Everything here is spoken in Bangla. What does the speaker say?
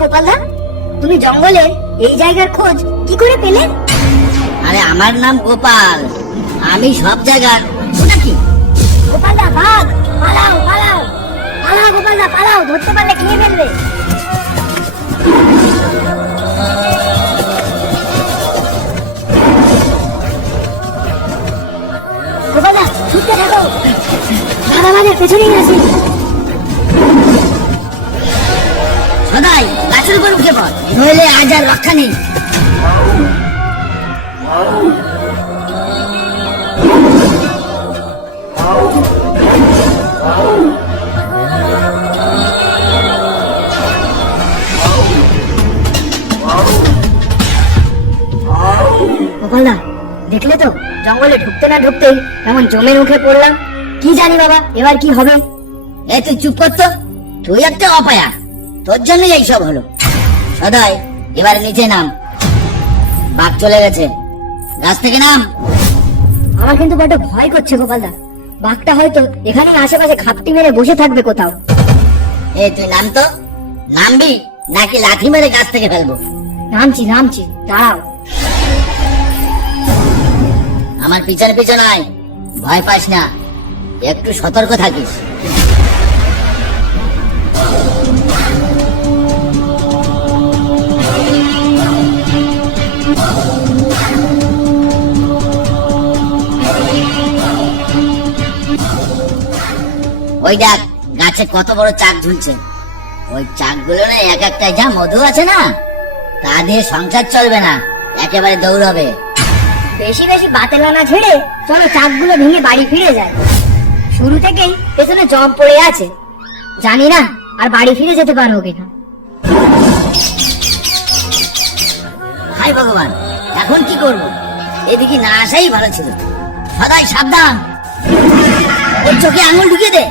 গোপালদা, তুমি জঙ্গলে এই জায়গার খোঁজ কি করে পেলে? আরে আমার নাম গোপাল, আমি সব জায়গার। ওটা কি? গোপালদা, বাঘ! পালাও পালাও পালাও গোপালদা, পালাও, ধরতে পারলে খেয়ে ফেলবে। গোপালদা, ছুটতে থাকো, আমাদের পেছনেই আছি। সদাই গাছের উপর উঠে পড়, নইলে আজ আর রক্ষা নেই। গোপালদা, দেখলে তো, জঙ্গলে ঢুকতে না ঢুকতেই এমন জমের মুখে পড়লাম। কি জানি বাবা, এবার কি হবে? তুই চুপ কর তো, তুই একটা অপায়া, তোর জন্যই এইসব হলো। সদাই এবার নিচে নাম, বাঘ চলে গেছে, গাছ থেকে নাম। আমার কিন্তু বড্ড ভয় করছে গোপালদা, বাঘটা হয়তো এখানে আশেপাশে ঘাপটি মেরে বসে থাকবে কোথাও। তুই নাম তো, নামবি নাকি লাঠি মেরে গাছ থেকে ফেলবো? নামছি নামছি, দাঁড়াও। আমার পিছনে পিছনে আয়, ভয় পাস না, একটু সতর্ক থাকিস। ওই দেখ গাছে কত বড় চাক ঝুলছে, ওই চাকগুলো না এক একটা যা মধু আছে না, তা দিয়ে সংসার চলবে না, একেবারে দৌড়বে। বেশি বেশি বাতেলা না ছেড়ে চলো চাকগুলো ভেঙে বাড়ি ফিরে যায়। শুরু থেকেই পেছনে জম পড়ে আছে, জানি না আর বাড়ি ফিরে যেতে পারবো কিনা। হাই ভগবান, এখন কি করব? এদিকে না আসাই ভালো ছিল। সদাই সাবধান, ওর চোখে আঙুল ঢুকিয়ে দে।